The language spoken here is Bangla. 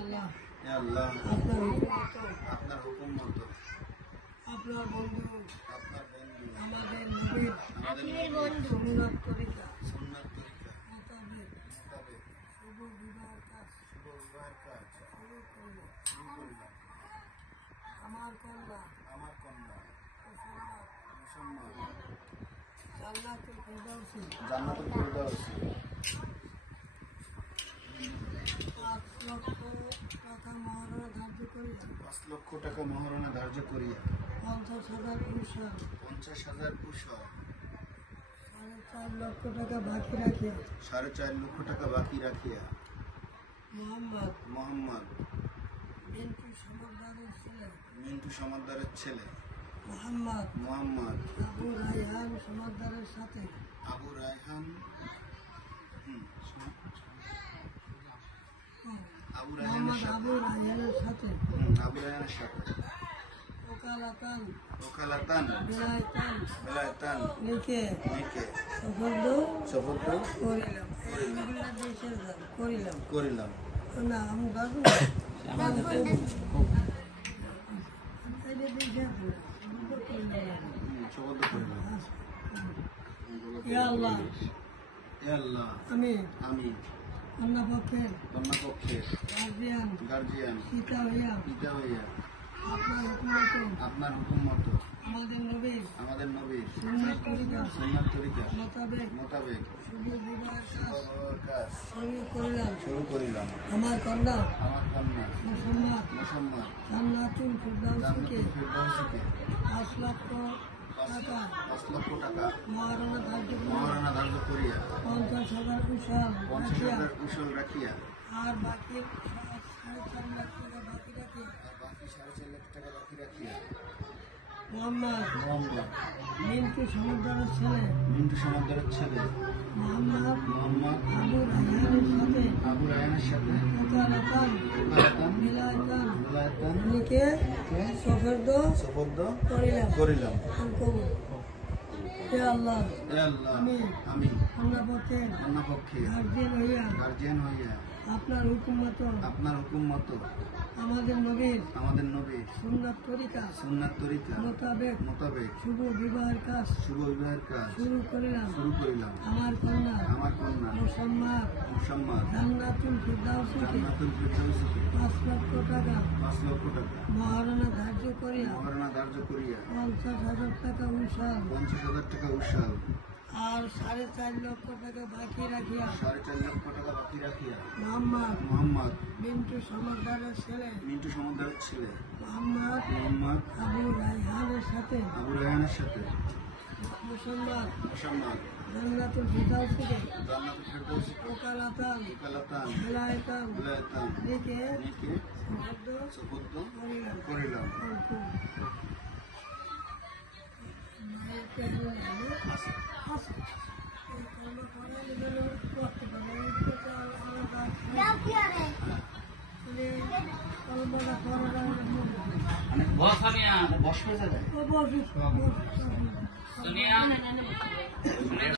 আল্লাহ আল্লাহ আপনার হুকুম মতো আপনার বন্ধু আমাদের নবীর সুন্নাত তরিকা মোতাবেক শুভ বিবাহের কাজ শুরু করিলাম। আমার কন্যা মুসলমান জান্নাতুল ফিরদাউসি জান্নাতুল ফিরদাউসি 5 লক্ষ টাকা মহারণা ধার্য করিলাম। 5 লক্ষ টাকা মহারণা ধার্য করিয়া 50,000 পুরস্কার 50,000 পুরস্কার 4.5 লক্ষ টাকা বাকি রাখিয়া 4.5 লক্ষ টাকা বাকি রাখিয়া মোহাম্মদ মিন্টু সমাদ্দারের ছেলে মোহাম্মদ আবু রায়হান সমাদ্দারের সাথে আবু রায়হানের সাথে ওকালাতান বেলায়েতান লিখে সফর্দ করিলাম না আমি বাবু সফর্দ করিলাম আল্লাহ আমি কন্যাপক্ষের গার্জিয়ান পিতা হইয়া আপনার হুকুম মতো আমাদের নবীর সুন্নাত তরিকা মোতাবেক শুভ বিবাহের কাজ শুরু করিলাম। আমার কন্যা মুসলমান জান্নাতুল ফিরদাউসিকে 5 লক্ষ টাকা মহারণা ধার্য করিয়া 50,000 কুশল রাখিয়া আর বাকি 4.5 লাখ টাকা বাকি রাখিয়া মোহাম্মদ মিন্টু সমাদ্দারের ছেলে মোহাম্মদ আবু রায়হানের সাথে ওকালাতান বেলায়েতান লিখে সফর্দ করিলাম। আল্লাহ আমি কন্যাপক্ষের গার্জিয়ান হইয়া আপনার হুকুম মতো আমাদের নবীর সুন্নাত তরিকা মোতাবেক শুভ বিবাহের কাজ শুরু করিলাম। আমার কন্যা মুসলমান জান্নাতুল ফিরদাউসিকে 5 লক্ষ টাকা মহারণা ধার্য করিয়া 50,000 টাকা উৎসাহ আর 4.5 লক্ষ টাকা বাকি রাখিয়া মোহাম্মদ মিন্টু সমাদ্দারের ছেলে মোহাম্মদ আবু রায়হানের সাথে মুসলমান জান্নাতুল ফিরদাউসিকে ওকালাতান বেলায়েতান লিখে করিলাম। বস